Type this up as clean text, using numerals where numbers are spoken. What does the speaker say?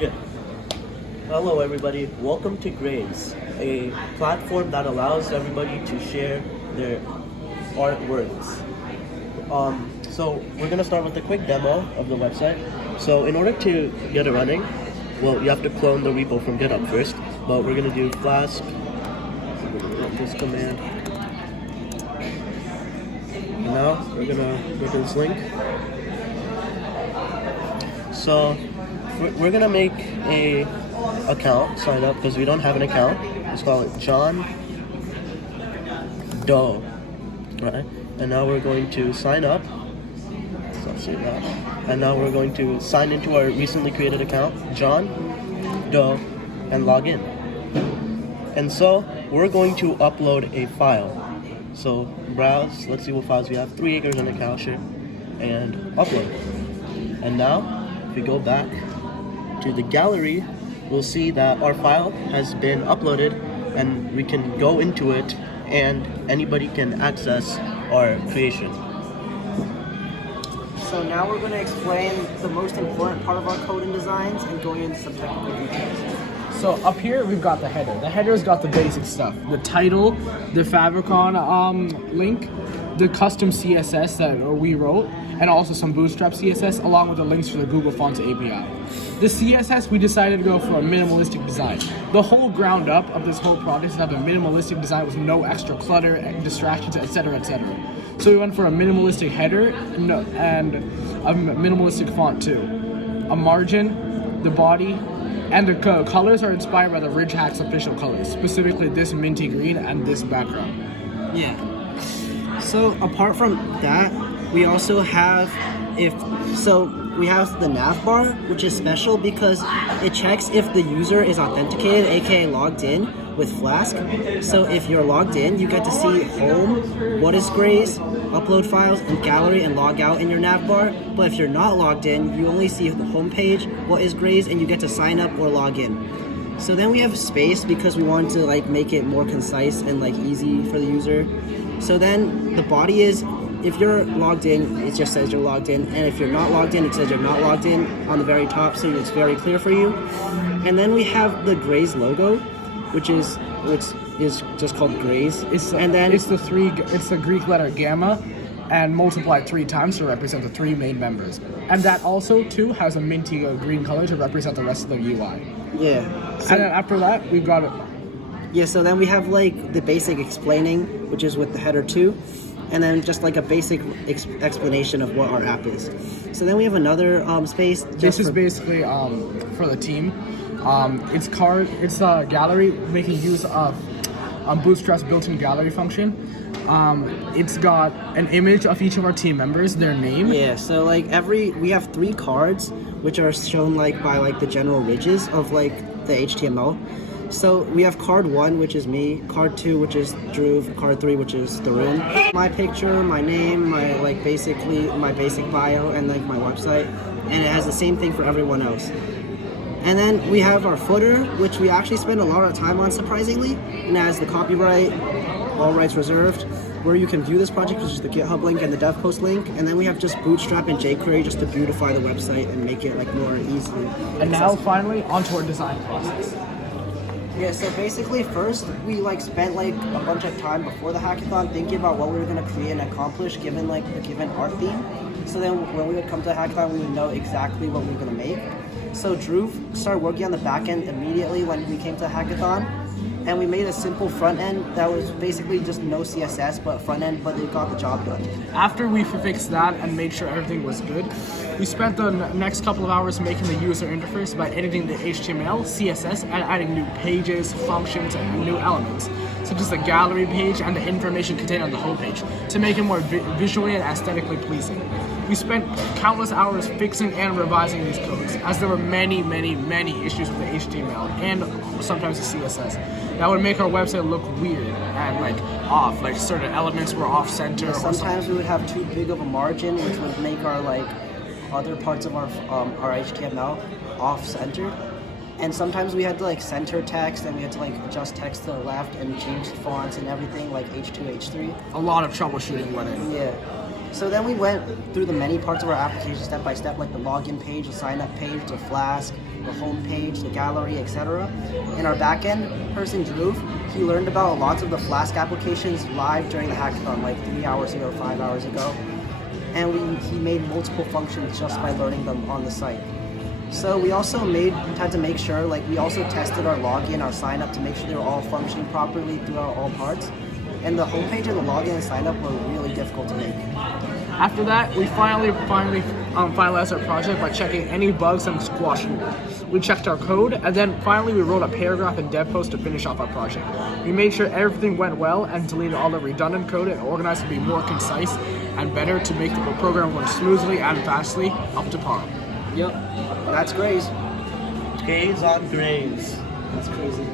Yeah. Hello, everybody. Welcome to Graze, a platform that allows everybody to share their artworks. So we're gonna start with a quick demo of the website. So in order to get it running, well, you have to clone the repo from GitHub first. But we're gonna do Flask. This command. And now we're gonna go to this link. So we're gonna make a account, sign up, because we don't have an account. Let's call it John Doe, right? And now we're going to sign up. Stop saying that. And now we're going to sign into our recently created account, John Doe, and log in. And so we're going to upload a file. So browse, let's see what files we have. 3 acres and a cow share, and upload. And now, if we go back to the gallery, we'll see that our file has been uploaded, and we can go into it, and anybody can access our creation. So now we're going to explain the most important part of our code and designs and going into some technical details. So up here we've got the header. The header's got the basic stuff: the title, the Fabricon link, the custom CSS that we wrote, and also some Bootstrap CSS, along with the links for the Google Fonts API. The CSS, we decided to go for a minimalistic design. The whole ground up of this whole project is to have a minimalistic design with no extra clutter and distractions, etc., etc. So we went for a minimalistic header and a minimalistic font too. A margin, the body, and the colors are inspired by the Ridge Hacks official colors, specifically this minty green and this background. Yeah. So apart from that, we also have we have the nav bar, which is special because it checks if the user is authenticated, aka logged in, with Flask. So if you're logged in, you get to see home, what is Graze, upload files, and gallery, and log out in your nav bar. But if you're not logged in, you only see the home page, what is Graze, and you get to sign up or log in. So then we have space because we wanted to make it more concise and easy for the user. So then the body is, if you're logged in, it just says you're logged in, and if you're not logged in, it says you're not logged in on the very top, so it's very clear for you. And then we have the Graze logo, which is just called Graze. It's the Greek letter gamma, and multiplied 3 times to represent the 3 main members. And that also too has a minty green color to represent the rest of the UI. Yeah. So, and then after that, we've got it. Yeah. So then we have the basic explaining, which is with the header 2. And then just a basic explanation of what our app is. So then we have another space. This is basically for the team. It's a gallery making use of Bootstrap's built-in gallery function. It's got an image of each of our team members, their name. Yeah. So we have 3 cards, which are shown by the general ridges of the HTML. So we have card 1, which is me, card 2, which is Dhruv, card 3, which is Tarun. My picture, my name, my basically my basic bio, and my website, and it has the same thing for everyone else. And then we have our footer, which we actually spend a lot of time on, surprisingly, and it has the copyright, all rights reserved, where you can view this project, which is the GitHub link and the dev post link. And then we have just Bootstrap and jQuery just to beautify the website and make it more easily And now finally onto our design process. Yeah, so basically first we spent a bunch of time before the hackathon thinking about what we were going to create and accomplish given the given art theme. So then when we would come to the hackathon, we would know exactly what we were going to make. So Dhruv started working on the back end immediately when we came to the hackathon, and we made a simple front end that was basically just no CSS but front end, but it got the job done. After we fixed that and made sure everything was good, we spent the next couple of hours making the user interface by editing the HTML, CSS, and adding new pages, functions, and new elements, such as the gallery page and the information contained on the homepage, to make it more visually and aesthetically pleasing. We spent countless hours fixing and revising these codes, as there were many, many, many issues with the HTML and sometimes the CSS that would make our website look weird and off, certain elements were off center. Yeah, sometimes we would have too big of a margin, which would make our other parts of our HTML off center. And sometimes we had to center text, and we had to adjust text to the left and change fonts and everything, H2, H3. A lot of troubleshooting went in. Yeah. So then we went through the many parts of our application step by step, like the login page, the sign up page, the Flask, the home page, the gallery, etc. And our backend person, Dhruv, he learned about lots of the Flask applications live during the hackathon, like 3 hours ago, 5 hours ago. And he made multiple functions just by learning them on the site. So we also had to make sure, like we also tested our login, our sign up to make sure they were all functioning properly throughout all parts. And the homepage and the login and sign up were really difficult to make. After that, we finally finalized our project by checking any bugs and squashing them. We checked our code, and then finally we wrote a paragraph in DevPost to finish off our project. We made sure everything went well and deleted all the redundant code and organized to be more concise and better to make the program run smoothly and fastly up to par. Yep, that's Graze. Gaze on Graze. That's crazy.